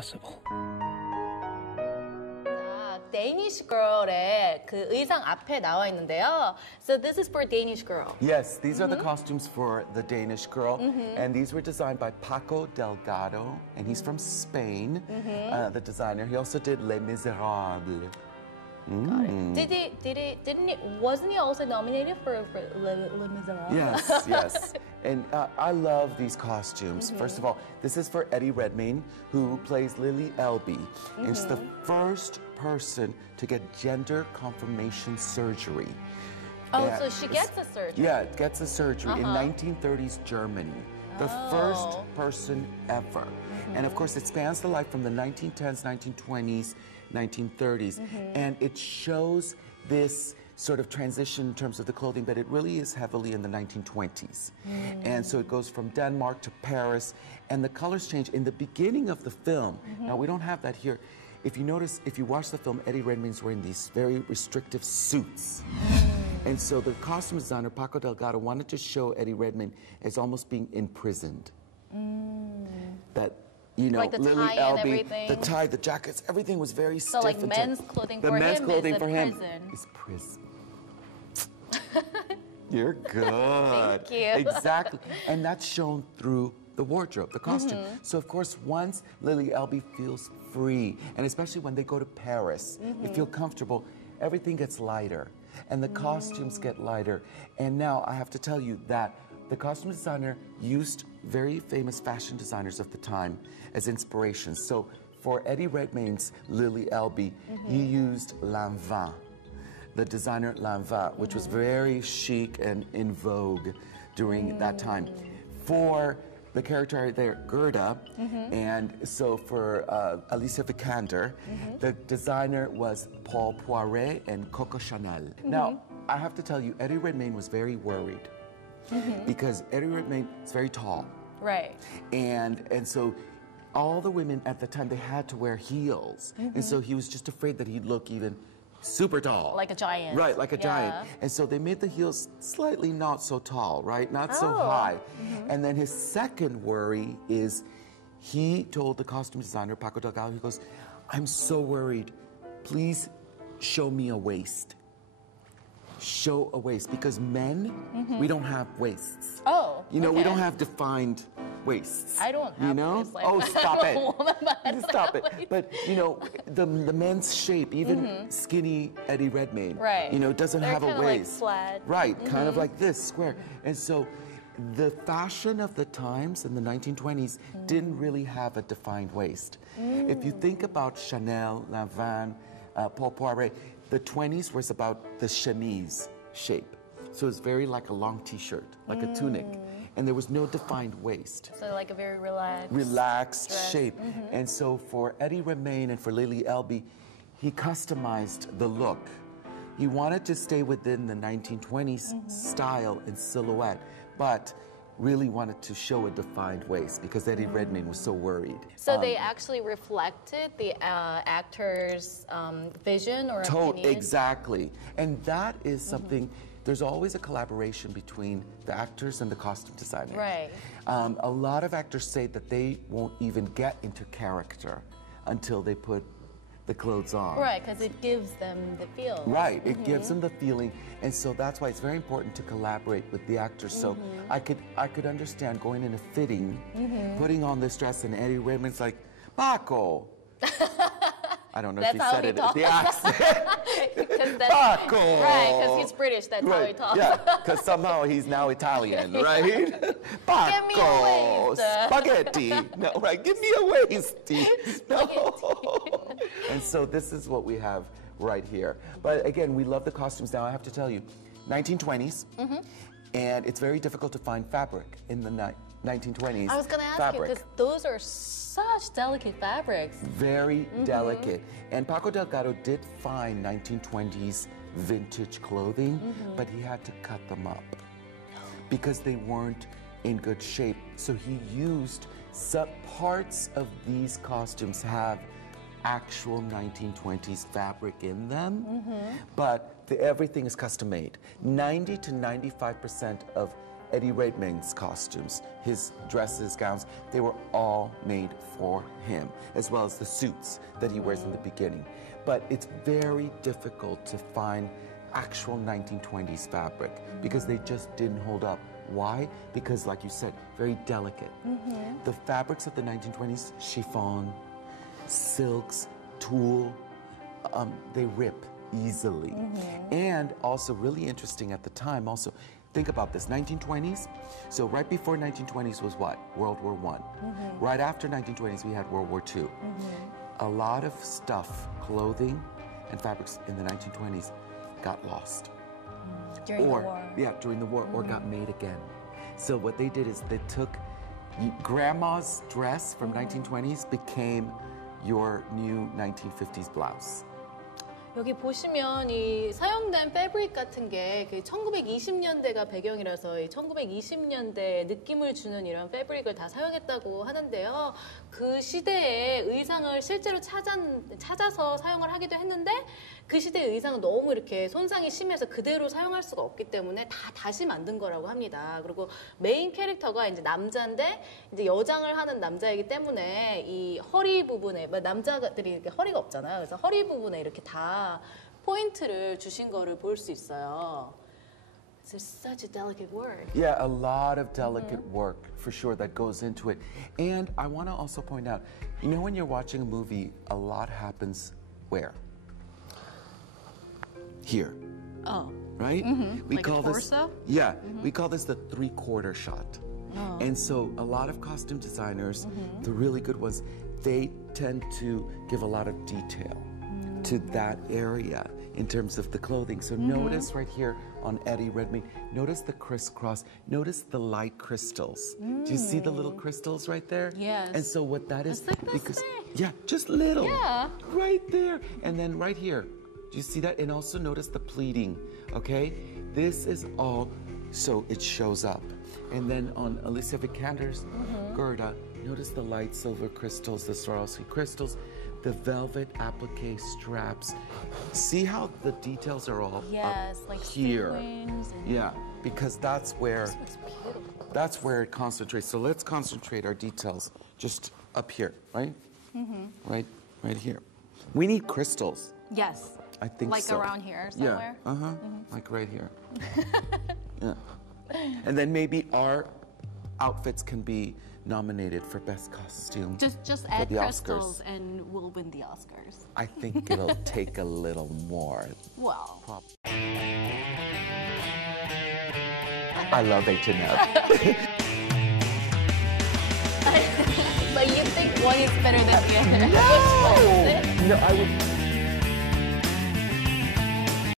possible. Danish Girl의 그 의상 앞에 나와 있는데요. So this is for Danish Girl. Yes, these are the costumes for the Danish Girl, and these were designed by Paco Delgado, and he's from Spain, the designer. He also did Les Miserables. Wasn't he also nominated for Les Miserables? Yes, yes. And I love these costumes. First of all, this is for Eddie Redmayne, who plays Lily Elby. And she's the first person to get gender confirmation surgery. Oh, so she gets a surgery? Yeah, gets a surgery in 1930s Germany. The first person ever. And of course, it spans the life from the 1910s, 1920s, 1930s. And it shows this sort of transition in terms of the clothing, but it really is heavily in the 1920s. And so it goes from Denmark to Paris, and the colors change in the beginning of the film. Now, we don't have that here. If you notice, if you watch the film, Eddie Redmayne's wearing these very restrictive suits. And so the costume designer, Paco Delgado, wanted to show Eddie Redmayne as almost being imprisoned. That, you know, like the Lily tie and everything. The tie, the jackets, everything was very stiff. So like men's clothing for men's him clothing is for prison. him is prison. You're good. Thank you. Exactly. And that's shown through the wardrobe, the costume. So of course, once Lily Elby feels free, and especially when they go to Paris, they feel comfortable, everything gets lighter, and the costumes get lighter. And now I have to tell you that the costume designer used very famous fashion designers of the time as inspiration. So for Eddie Redmayne's Lily Elby, he used Lanvin, the designer Lanvin, which was very chic and in vogue during that time. For the character there, Gerda, and so for Alicia Vikander, the designer was Paul Poiret and Coco Chanel. Now, I have to tell you, Eddie Redmayne was very worried because Eddie Redmayne is very tall. Right. And so all the women at the time, they had to wear heels. And so he was just afraid that he'd look even super tall. Like a giant. Right, like a giant. And so they made the heels slightly not so tall, right? Not so high. And then his second worry is he told the costume designer, Paco Delgado, he goes, I'm so worried. Please show me a waist. Show a waist. Because men, we don't have waists. Oh, you know, we don't have defined waists. I don't have waists like Oh, stop it. woman, Stop it. But, you know, the men's shape, even skinny Eddie Redmayne, right. you know, doesn't have a waist. Like flat. Right, kind of like this, square. And so the fashion of the times in the 1920s didn't really have a defined waist. If you think about Chanel, Lanvin, Paul Poiret, the 20s was about the chemise shape. So it's very like a long t-shirt, like a tunic. And there was no defined waist. So like a very relaxed dress. shape. And so for Eddie Redmayne and for Lily Elby, he customized the look. He wanted to stay within the 1920s style and silhouette, but really wanted to show a defined waist because Eddie Redmayne was so worried. So they actually reflected the actor's vision or opinion? Exactly. And that is something, there's always a collaboration between the actors and the costume designer. Right. A lot of actors say that they won't even get into character until they put the clothes on. Right, because it gives them the feel. Right, it gives them the feeling, and so that's why it's very important to collaborate with the actors. So I could understand going in a fitting, putting on this dress, and Eddie Redmayne's like, Paco. I don't know if he said it. The accent. Paco. Right, because he's British. That's how he talks. Yeah, because somehow he's now Italian, right? Paco. Give me a waist. Spaghetti. No, right? Give me a waisty. No. And so this is what we have right here. But again, we love the costumes. Now I have to tell you, 1920s, and it's very difficult to find fabric in the 1920s. I was going to ask you, because those are such delicate fabrics. Very delicate. And Paco Delgado did find 1920s vintage clothing, but he had to cut them up because they weren't in good shape. So he used some parts of these costumes have actual 1920s fabric in them, but everything is custom made. 90 to 95% of Eddie Redmayne's costumes, his dresses, gowns, they were all made for him, as well as the suits that he wears in the beginning. But it's very difficult to find actual 1920s fabric because they just didn't hold up. Why? Because, like you said, very delicate. The fabrics of the 1920s, chiffon, silks, tulle, they rip easily. And also really interesting at the time, also, think about this, 1920s. So right before 1920s was what? World War I. Right after 1920s, we had World War II. A lot of stuff, clothing and fabrics in the 1920s got lost. During the war. Yeah, during the war, or got made again. So what they did is they took grandma's dress from 1920s became your new 1950s blouse. 여기 보시면 이 사용된 패브릭 같은 게 그 1920년대가 배경이라서 이 1920년대 느낌을 주는 이런 패브릭을 다 사용했다고 하는데요. 그 시대의 의상을 실제로 찾아서 사용을 하기도 했는데 그 시대의 의상은 너무 이렇게 손상이 심해서 그대로 사용할 수가 없기 때문에 다시 만든 거라고 합니다. 그리고 메인 캐릭터가 이제 남자인데 이제 여장을 하는 남자이기 때문에 이 허리 부분에 남자들이 이렇게 허리가 없잖아요. 그래서 허리 부분에 이렇게 다 포인트를 주신 거를 볼 수 있어요. It's such a delicate work. Yeah, a lot of delicate work for sure that goes into it. And I want to also point out, you know, when you're watching a movie, a lot happens where? Here. Oh. Right? We Like call a torso? this. Yeah, we call this the three-quarter shot. Oh. And so a lot of costume designers, the really good ones, they tend to give a lot of detail to that area in terms of the clothing. So notice right here on Eddie Redmayne, notice the crisscross, notice the light crystals. Do you see the little crystals right there? Yes. And so what that is, It's like this because, thing. yeah, just little. Yeah. Right there. And then right here, do you see that? And also notice the pleating, okay? This is all, so it shows up. And then on Alicia Vikander's Gerda, notice the light silver crystals, the Swarovski crystals, the velvet applique straps. See how the details are all Yes, up like here. sequins and- Yeah, because that's where It's beautiful. that's where it concentrates. So let's concentrate our details just up here, right? Right here. We need crystals. Yes. I think like so. around here somewhere. Yeah, like right here. Yeah. And then maybe our outfits can be nominated for best costume. Just for add the crystals Oscars. and we'll win the Oscars. I think it'll take a little more. Well. I love H&M. But you think one is better than the other? Which one is it? No, I would.